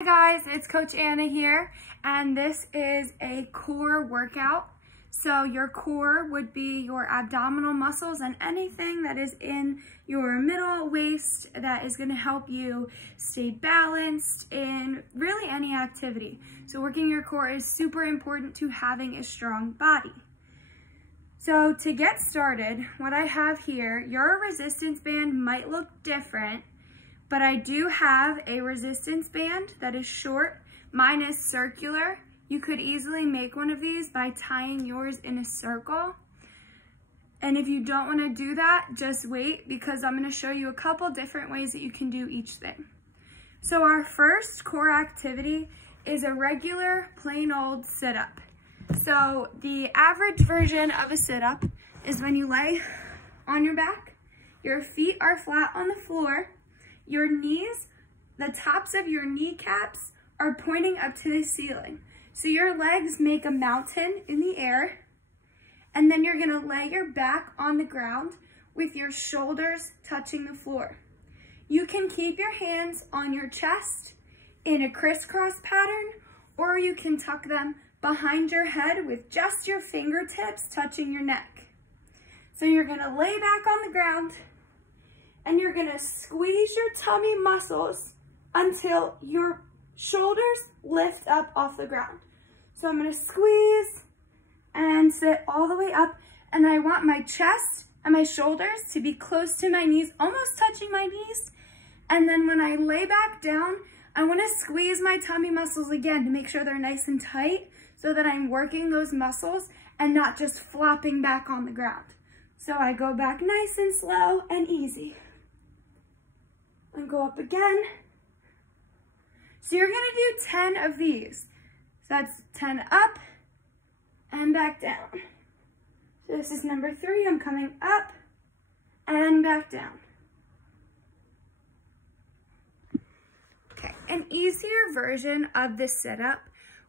Hi guys, it's Coach Anna here, and this is a core workout. So your core would be your abdominal muscles and anything that is in your middle waist that is going to help you stay balanced in really any activity. So working your core is super important to having a strong body. So to get started, what I have here, your resistance band might look different, but I do have a resistance band that is short. Mine is circular. You could easily make one of these by tying yours in a circle. And if you don't want to do that, just wait, because I'm going to show you a couple different ways that you can do each thing. So our first core activity is a regular plain old sit-up. So the average version of a sit-up is when you lay on your back, your feet are flat on the floor, your knees, the tops of your kneecaps are pointing up to the ceiling. So your legs make a mountain in the air, and then you're gonna lay your back on the ground with your shoulders touching the floor. You can keep your hands on your chest in a crisscross pattern, or you can tuck them behind your head with just your fingertips touching your neck. So you're gonna lay back on the ground, and you're gonna squeeze your tummy muscles until your shoulders lift up off the ground. So I'm gonna squeeze and sit all the way up, and I want my chest and my shoulders to be close to my knees, almost touching my knees. And then when I lay back down, I wanna squeeze my tummy muscles again to make sure they're nice and tight so that I'm working those muscles and not just flopping back on the ground. So I go back nice and slow and easy. And go up again. So you're gonna do 10 of these. So that's 10 up and back down. So this is number 3. I'm coming up and back down. Okay, an easier version of this sit-up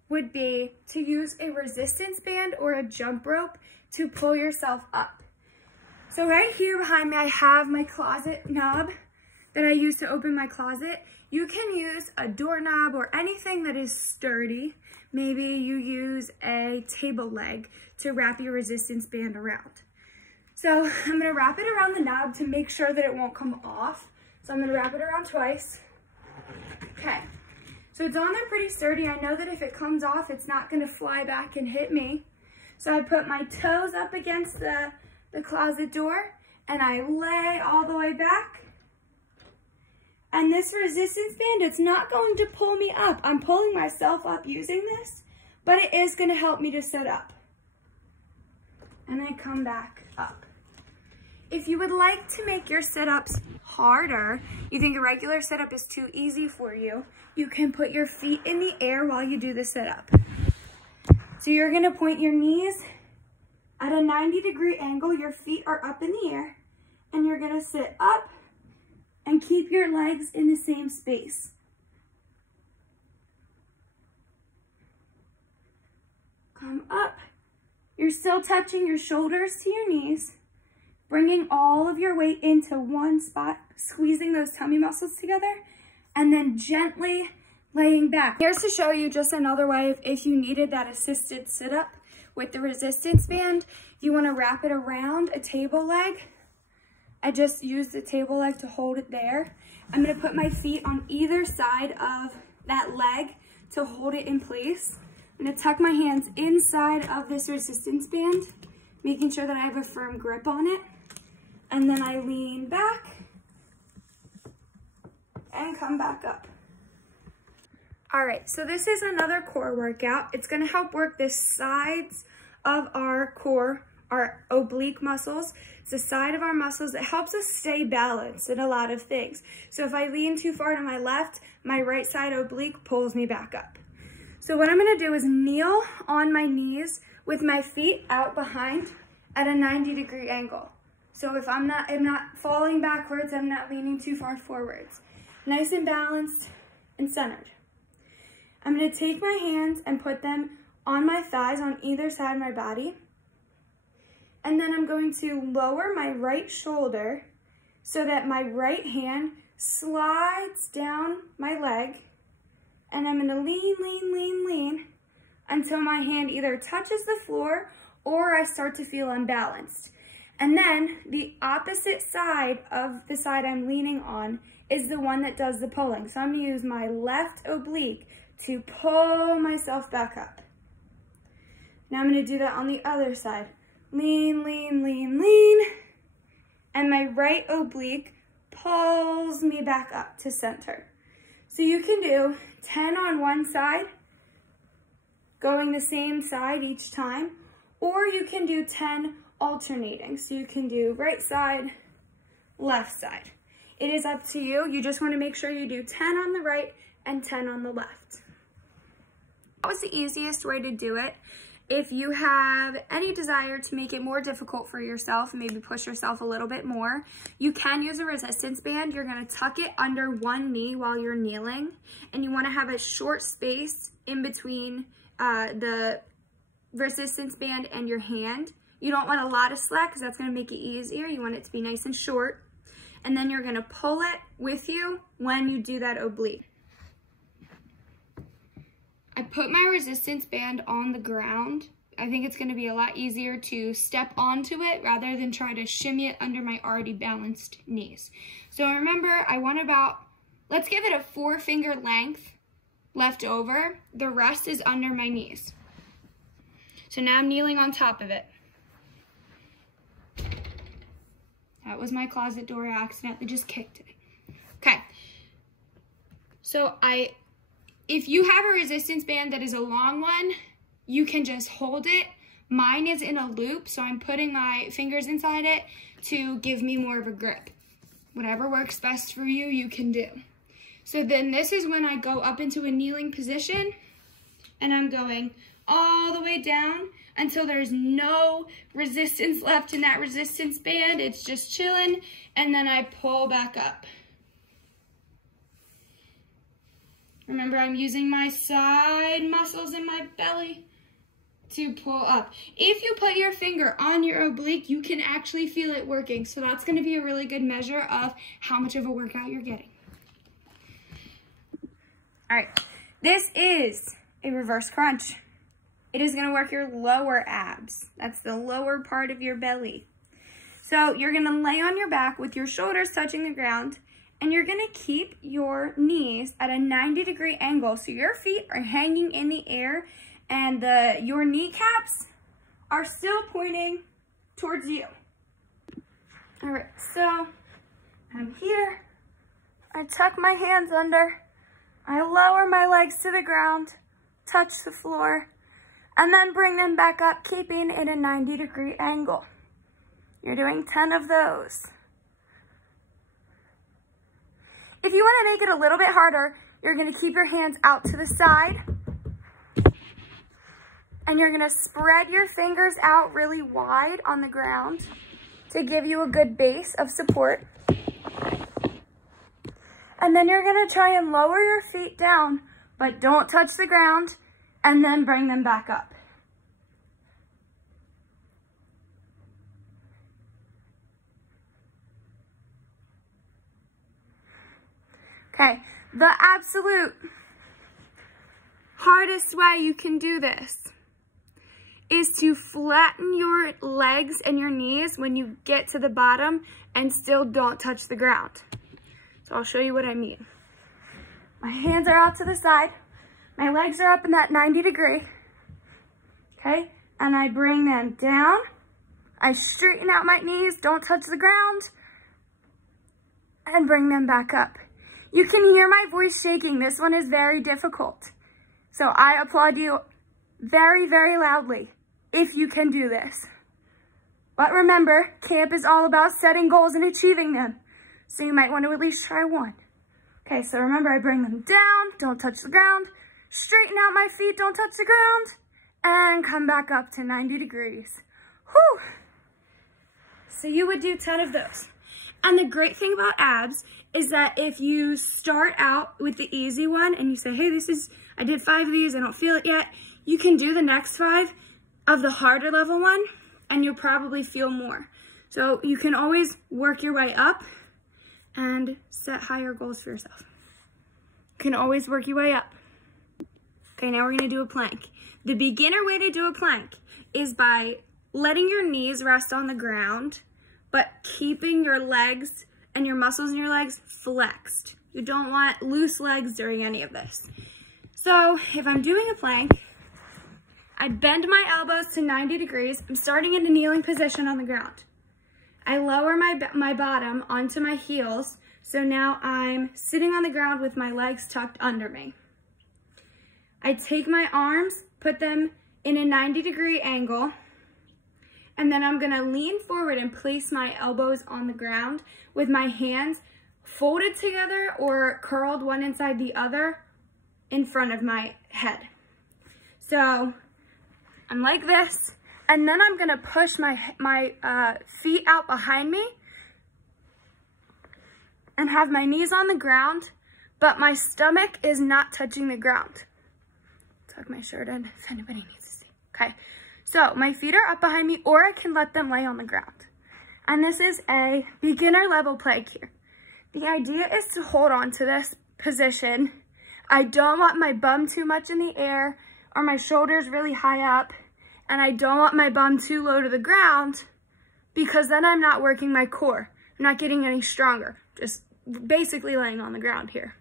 would be to use a resistance band or a jump rope to pull yourself up. So right here behind me, I have my closet knob that I use to open my closet. You can use a doorknob or anything that is sturdy. Maybe you use a table leg to wrap your resistance band around. So I'm gonna wrap it around the knob to make sure that it won't come off. So I'm gonna wrap it around twice. Okay, so it's on there pretty sturdy. I know that if it comes off, it's not gonna fly back and hit me. So I put my toes up against the closet door, and I lay all the way back. And this resistance band, it's not going to pull me up. I'm pulling myself up using this, but it is going to help me to sit up. And I come back up. If you would like to make your sit-ups harder, you think a regular sit-up is too easy for you, you can put your feet in the air while you do the sit-up. So you're going to point your knees at a 90-degree angle. Your feet are up in the air, and you're going to sit up and keep your legs in the same space. Come up. You're still touching your shoulders to your knees, bringing all of your weight into one spot, squeezing those tummy muscles together, and then gently laying back. Here's to show you just another way if you needed that assisted sit-up with the resistance band. You want to wrap it around a table leg. I just use the table leg to hold it there. I'm gonna put my feet on either side of that leg to hold it in place. I'm gonna tuck my hands inside of this resistance band, making sure that I have a firm grip on it. And then I lean back and come back up. All right, so this is another core workout. It's gonna help work the sides of our core, our oblique muscles. It's the side of our muscles that helps us stay balanced in a lot of things. So if I lean too far to my left, my right side oblique pulls me back up. So what I'm gonna do is kneel on my knees with my feet out behind at a 90-degree angle. So if I'm not falling backwards, I'm not leaning too far forwards. Nice and balanced and centered. I'm gonna take my hands and put them on my thighs on either side of my body. And then I'm going to lower my right shoulder so that my right hand slides down my leg and I'm gonna lean, lean, lean, lean until my hand either touches the floor or I start to feel unbalanced. And then the opposite side of the side I'm leaning on is the one that does the pulling. So I'm gonna use my left oblique to pull myself back up. Now I'm gonna do that on the other side. Lean, lean, lean, lean. And my right oblique pulls me back up to center. So you can do 10 on one side, going the same side each time, or you can do 10 alternating. So you can do right side, left side. It is up to you. You just want to make sure you do 10 on the right and 10 on the left. That was the easiest way to do it. If you have any desire to make it more difficult for yourself, maybe push yourself a little bit more, you can use a resistance band. You're going to tuck it under one knee while you're kneeling, and you want to have a short space in between the resistance band and your hand. You don't want a lot of slack because that's going to make it easier. You want it to be nice and short, and then you're going to pull it with you when you do that oblique. I put my resistance band on the ground. I think it's going to be a lot easier to step onto it rather than try to shimmy it under my already balanced knees. So remember, I want about, let's give it a 4-finger length left over. The rest is under my knees. So now I'm kneeling on top of it. That was my closet door. I accidentally just kicked it. Okay. So if you have a resistance band that is a long one, you can just hold it. Mine is in a loop, so I'm putting my fingers inside it to give me more of a grip. Whatever works best for you, you can do. So then this is when I go up into a kneeling position, and I'm going all the way down until there's no resistance left in that resistance band. It's just chilling, and then I pull back up. Remember, I'm using my side muscles in my belly to pull up. If you put your finger on your oblique, you can actually feel it working. So that's going to be a really good measure of how much of a workout you're getting. All right, this is a reverse crunch. It is going to work your lower abs. That's the lower part of your belly. So you're going to lay on your back with your shoulders touching the ground, and you're gonna keep your knees at a 90-degree angle. So your feet are hanging in the air and your kneecaps are still pointing towards you. All right, so I'm here. I tuck my hands under. I lower my legs to the ground, touch the floor, and then bring them back up, keeping in a 90-degree angle. You're doing 10 of those. If you want to make it a little bit harder, you're going to keep your hands out to the side, and you're going to spread your fingers out really wide on the ground to give you a good base of support. And then you're going to try and lower your feet down, but don't touch the ground, and then bring them back up. Okay, the absolute hardest way you can do this is to flatten your legs and your knees when you get to the bottom and still don't touch the ground. So I'll show you what I mean. My hands are out to the side. My legs are up in that 90 degree. Okay, and I bring them down. I straighten out my knees, don't touch the ground, and bring them back up. You can hear my voice shaking. This one is very difficult. So I applaud you very, very loudly if you can do this. But remember, camp is all about setting goals and achieving them. So you might want to at least try one. Okay, so remember, I bring them down, don't touch the ground, straighten out my feet, don't touch the ground, and come back up to 90 degrees. Whew. So you would do 10 of those. And the great thing about abs is that if you start out with the easy one and you say, hey, I did 5 of these, I don't feel it yet, you can do the next 5 of the harder level one and you'll probably feel more. So you can always work your way up and set higher goals for yourself. You can always work your way up. Okay, now we're gonna do a plank. The beginner way to do a plank is by letting your knees rest on the ground, but keeping your legs and your muscles in your legs flexed. You don't want loose legs during any of this. So if I'm doing a plank, I bend my elbows to 90 degrees. I'm starting in a kneeling position on the ground. I lower my bottom onto my heels, so now I'm sitting on the ground with my legs tucked under me. I take my arms, put them in a 90-degree angle, and then I'm gonna lean forward and place my elbows on the ground with my hands folded together or curled one inside the other in front of my head. So I'm like this, and then I'm gonna push my feet out behind me and have my knees on the ground, but my stomach is not touching the ground. Tuck my shirt in if anybody needs to see. Okay, so my feet are up behind me, or I can let them lay on the ground. And this is a beginner level plank here. The idea is to hold on to this position. I don't want my bum too much in the air or my shoulders really high up, and I don't want my bum too low to the ground, because then I'm not working my core. I'm not getting any stronger, just basically laying on the ground here.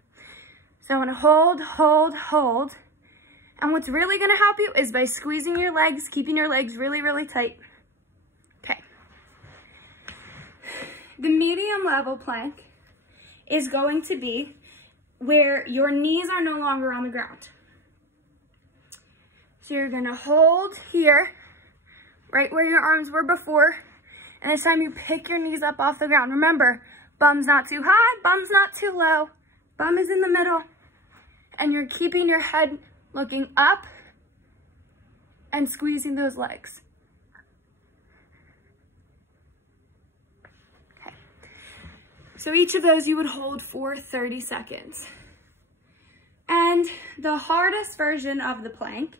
So I want to hold, hold, hold. And what's really going to help you is by squeezing your legs, keeping your legs really, really tight. Okay. The medium level plank is going to be where your knees are no longer on the ground. So you're going to hold here, right where your arms were before, and this time you pick your knees up off the ground. Remember, bum's not too high, bum's not too low, bum is in the middle, and you're keeping your head looking up and squeezing those legs. Okay. So each of those you would hold for 30 seconds. And the hardest version of the plank,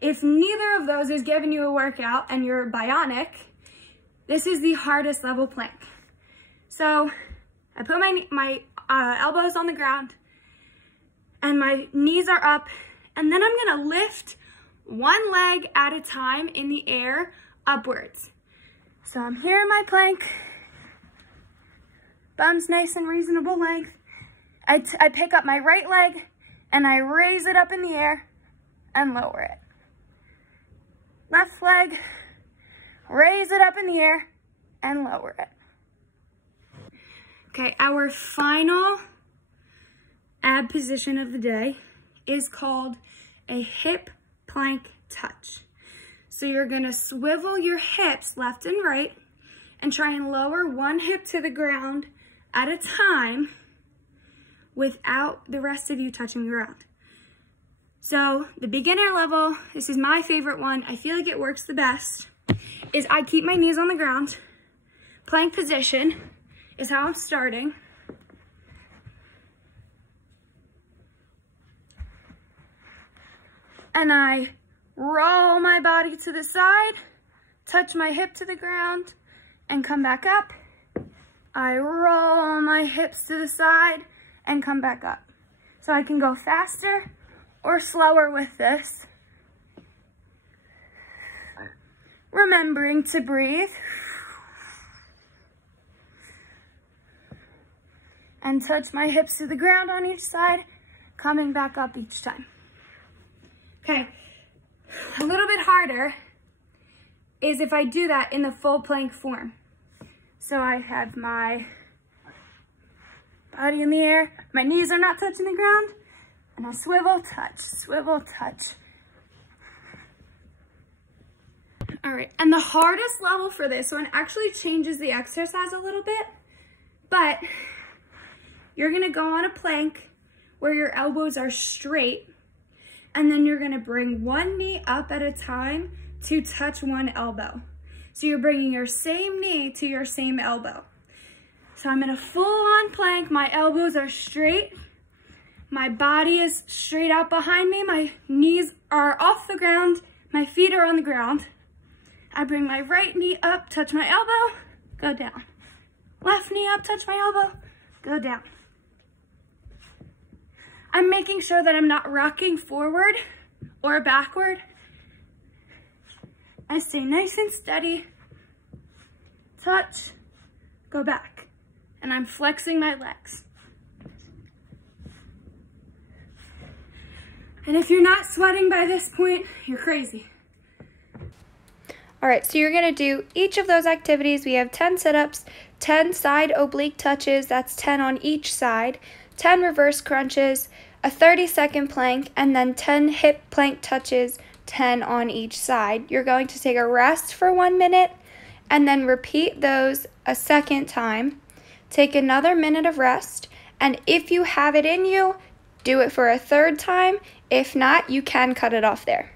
if neither of those is giving you a workout and you're bionic, this is the hardest level plank. So I put my elbows on the ground and my knees are up, and then I'm gonna lift one leg at a time in the air upwards. So I'm here in my plank, bum's nice and reasonable length. I pick up my right leg and I raise it up in the air and lower it. Left leg, raise it up in the air and lower it. Okay, our final ab position of the day is called a hip plank touch. So you're gonna swivel your hips left and right and try and lower one hip to the ground at a time without the rest of you touching the ground. So the beginner level, this is my favorite one, I feel like it works the best, is I keep my knees on the ground. Plank position is how I'm starting. And I roll my body to the side, touch my hip to the ground, and come back up. I roll my hips to the side and come back up. So I can go faster or slower with this. Remembering to breathe. And touch my hips to the ground on each side, coming back up each time. Okay, a little bit harder is if I do that in the full plank form. So I have my body in the air, my knees are not touching the ground, and I swivel, touch, swivel, touch. All right, and the hardest level for this one actually changes the exercise a little bit, but you're gonna go on a plank where your elbows are straight, and then you're gonna bring one knee up at a time to touch one elbow. So you're bringing your same knee to your same elbow. So I'm in a full-on plank, my elbows are straight, my body is straight out behind me, my knees are off the ground, my feet are on the ground. I bring my right knee up, touch my elbow, go down. Left knee up, touch my elbow, go down. I'm making sure that I'm not rocking forward or backward. I stay nice and steady, touch, go back, and I'm flexing my legs. And if you're not sweating by this point, you're crazy. All right, so you're gonna do each of those activities. We have 10 sit-ups, 10 side oblique touches, that's 10 on each side, 10 reverse crunches, a 30-second plank, and then 10 hip plank touches, 10 on each side. You're going to take a rest for 1 minute and then repeat those a second time. Take another minute of rest, and if you have it in you, do it for a third time. If not, you can cut it off there.